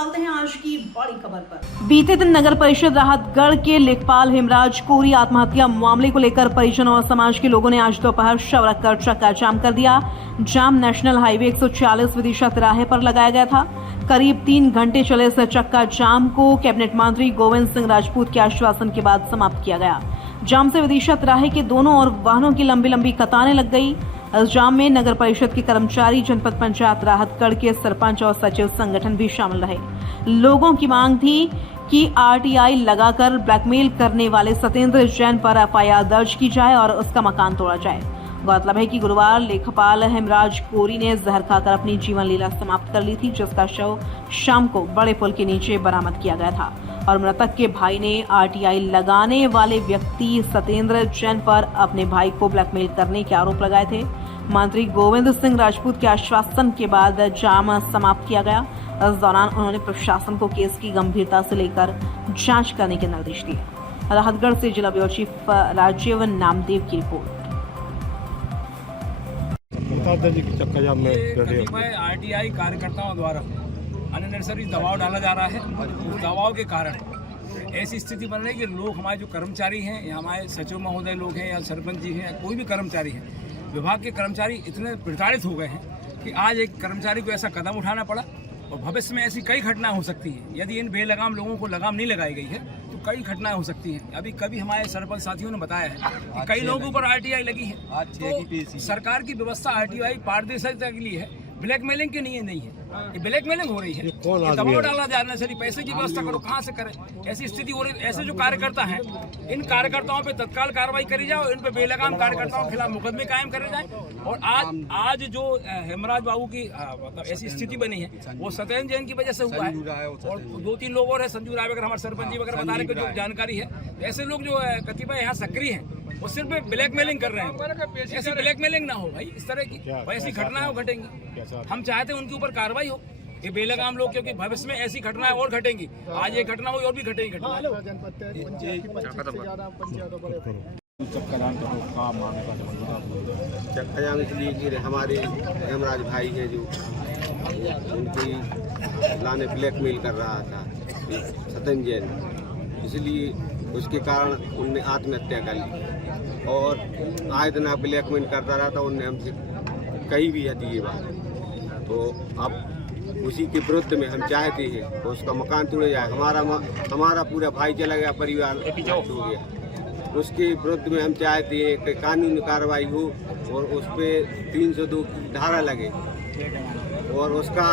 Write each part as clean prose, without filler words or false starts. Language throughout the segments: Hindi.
डालते हैं आज की बड़ी खबर पर। बीते दिन नगर परिषद राहतगढ़ के लेखपाल हेमराज कोरी आत्महत्या मामले को लेकर परिजनों और समाज के लोगों ने आज दोपहर शव रखकर चक्का जाम कर दिया। जाम नेशनल हाईवे 140 विदिशा तिराहे पर लगाया गया था। करीब 3 घंटे चले इस चक्का जाम को कैबिनेट मंत्री गोविंद सिंह राजपूत के आश्वासन के बाद समाप्त किया गया। जाम से विदिशा तिराहे के दोनों ओर वाहनों की लंबी लंबी कतारें लग गई। इस जाम में नगर परिषद के कर्मचारी, जनपद पंचायत राहतगढ़ के सरपंच और सचिव संगठन भी शामिल रहे। लोगों की मांग थी कि आरटीआई लगाकर ब्लैकमेल करने वाले सत्येंद्र जैन पर एफआईआर दर्ज की जाए और उसका मकान तोड़ा जाए। गौरतलब है कि गुरुवार लेखपाल हेमराज कोरी ने जहर खाकर अपनी जीवन लीला समाप्त कर ली थी, जिसका शव शाम को बड़े पुल के नीचे बरामद किया गया था और मृतक के भाई ने आरटीआई लगाने वाले व्यक्ति सत्येंद्र जैन पर अपने भाई को ब्लैकमेल करने के आरोप लगाए थे। मंत्री गोविंद सिंह राजपूत के आश्वासन के बाद जाम समाप्त किया गया। इस दौरान उन्होंने प्रशासन को केस की गंभीरता से लेकर जांच करने के निर्देश दिए। राहतगढ़ से जिला ब्यूरो चीफ राजीव नामदेव की रिपोर्ट। आरटीआई कार्यकर्ताओं द्वारा अननेसेसरी दबाव डाला जा रहा है। उस दबाव के कारण ऐसी स्थिति बन रही है कि लोग, हमारे जो कर्मचारी हैं या हमारे सचिव महोदय लोग हैं या सरपंच जी हैं या कोई भी कर्मचारी है, विभाग के कर्मचारी इतने प्रताड़ित हो गए हैं कि आज एक कर्मचारी को ऐसा कदम उठाना पड़ा और भविष्य में ऐसी कई घटनाएं हो सकती हैं। यदि इन बेलगाम लोगों को लगाम नहीं लगाई गई है तो कई घटनाएं हो सकती हैं। अभी कभी हमारे सरपंच साथियों ने बताया है कि कई लोगों के ऊपर आरटीआई लगी है। तो सरकार की व्यवस्था आरटीआई पारदर्शिता के लिए है, ब्लैकमेलिंग के लिए नहीं है। ये ब्लैकमेलिंग हो रही है, दबाव डाला जा रहा है। पैसे की व्यवस्था करो, कहाँ से करें? ऐसी स्थिति हो रही। ऐसे जो कार्यकर्ता हैं, इन कार्यकर्ताओं पे तत्काल कार्रवाई करी जाए और इन पे बेलगाम कार्यकर्ताओं के खिलाफ मुकदमे कायम करे जाए। और आज जो हेमराज बाबू की मतलब ऐसी स्थिति बनी है वो सत्येंद्र जैन की वजह से हुआ है। और 2-3 लोग और है, संजू राय वगैरह, हमारे सरपंच जी वगैरह बता रहे हैं, जो जानकारी है। ऐसे लोग जो कतिपय यहाँ सक्रिय हैं वो सिर्फ ब्लैकमेलिंग कर रहे हैं। ऐसी ब्लैकमेलिंग ना हो भाई, इस तरह की ऐसी घटनाएं हो घटेंगी। हम चाहते हैं उनके ऊपर कार्रवाई हो, ये बेलगाम लोग, क्योंकि भविष्य में ऐसी घटनाएं और घटेंगी। आज ये घटना हुई और भी घटेगी चक्का जाम इसलिए कि हमारे हेमराज भाई हैं जो उनकी लाने ब्लैकमेल कर रहा था सत्येंद्र जैन, इसलिए उसके कारण उनने आत्महत्या कर ली। और आए दिन ब्लैकमेल करता रहा था, उनने हमसे कही भी है ये बात। तो अब उसी के विरुद्ध में हम चाहते हैं तो उसका मकान तोड़े जाए। हमारा पूरा भाई चला गया, परिवार हो गया। उसके विरुद्ध में हम चाहते हैं कि कानूनी कार्रवाई हो और उस पर 302 की धारा लगे। और उसका,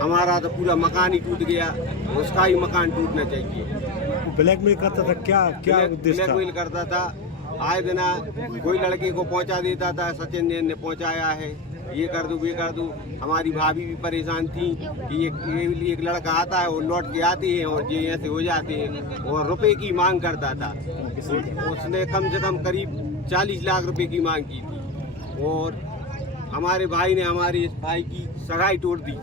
हमारा तो पूरा मकान ही टूट गया, उसका ही मकान टूटना चाहिए। ब्लैकमेल करता था, क्या उद्देश्य? ब्लैकमेल करता था, आए दिन कोई लड़के को पहुंचा देता था, सत्येंद्र जैन ने पहुंचाया है, ये कर दूं, ये कर दूं। हमारी भाभी भी परेशान थी कि एक लड़का आता है, वो लौट के आते हैं और ये ऐसे हो जाते हैं। और रुपए की मांग करता था, उसने कम से कम करीब 40 लाख रुपए की मांग की थी। और हमारे भाई ने हमारे इस भाई की सगाई तोड़ दी।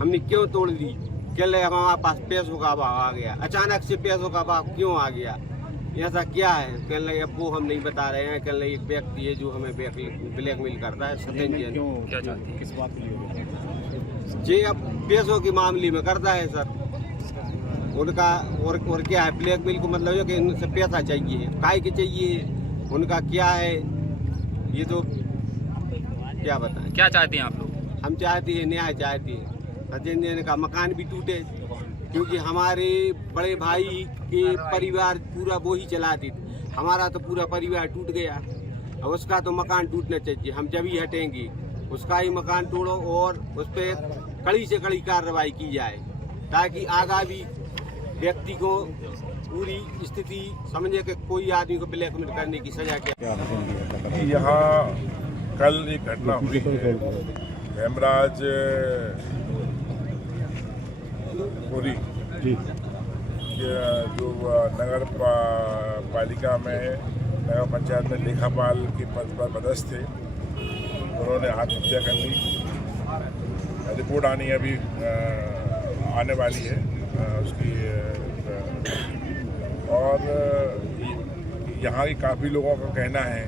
हमने क्यों तोड़ दी? कह रहे हमारे पास पैसों का अभाव आ गया। अचानक से पैसों का अभाव क्यों आ गया, ऐसा क्या है? कह रहे अब वो हम नहीं बता रहे हैं। कह रहे एक व्यक्ति है जो हमें ब्लैकमेल करता है, सत्येंद्र जैन। किस बात के लिए? जी, अब पैसों के मामले में करता है सर उनका। और क्या है ब्लैकमेल को मतलब है कि इनसे पैसा चाहिए, काय के चाहिए, उनका क्या है ये तो क्या बताएं। क्या चाहते हैं आप लोग? हम चाहते हैं न्याय चाहते हैं। सत्येंद्र जैन का मकान भी टूटे, क्योंकि हमारे बड़े भाई के परिवार पूरा वो ही चलाते थे। हमारा तो पूरा परिवार टूट गया, अब उसका तो मकान टूटना चाहिए। हम जब ही हटेंगे उसका ही मकान तोड़ो और उस पर कड़ी से कड़ी कार्रवाई की जाए, ताकि आगामी व्यक्ति को पूरी स्थिति समझे कि कोई आदमी को ब्लैकमेल करने की सजा क्या। यहाँ कल एक घटना हुई है, हेमराज कोरी जो नगर पालिका में है, नगर पंचायत में लेखापाल के पद पर पदस्थ थे, उन्होंने आत्महत्या कर ली। रिपोर्ट आनी अभी आने वाली है उसकी। और यहाँ की काफ़ी लोगों का कहना है,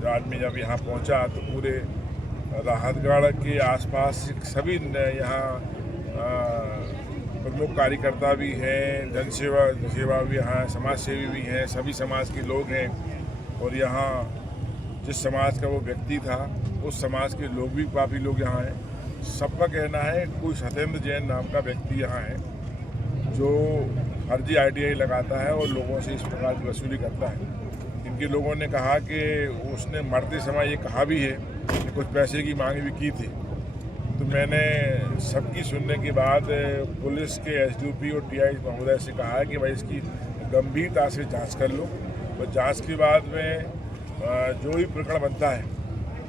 जो आदमी जब यहाँ पहुँचा तो पूरे राहतगढ़ के आसपास सभी यहाँ प्रमुख कार्यकर्ता भी हैं, जनसेवा भी यहाँ, समाज सेवी भी हैं, सभी समाज के लोग हैं। और यहाँ जिस समाज का वो व्यक्ति था उस समाज के लोग भी काफ़ी लोग यहाँ हैं। सबका कहना है कोई सत्येंद्र जैन नाम का व्यक्ति यहाँ है जो फर्जी ITI लगाता है और लोगों से इस प्रकार की वसूली करता है। इनके लोगों ने कहा कि उसने मरते समय ये कहा भी है कि कुछ पैसे की मांग भी की थी। तो मैंने सबकी सुनने के बाद पुलिस के SDOP और TI महोदय से कहा है कि भाई इसकी गंभीरता से जांच कर लो और जांच के बाद में जो भी प्रकरण बनता है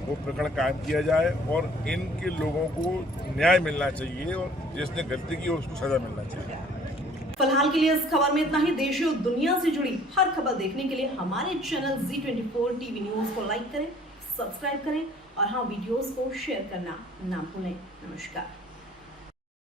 वो प्रकरण कायम किया जाए और इनके लोगों को न्याय मिलना चाहिए और जिसने गलती की उसको सजा मिलना चाहिए। फिलहाल के लिए इस खबर में इतना ही। देश और दुनिया से जुड़ी हर खबर देखने के लिए हमारे चैनल Z24 TV न्यूज को लाइक करें, सब्सक्राइब करें और हाँ, वीडियोस को शेयर करना ना भूलें। नमस्कार।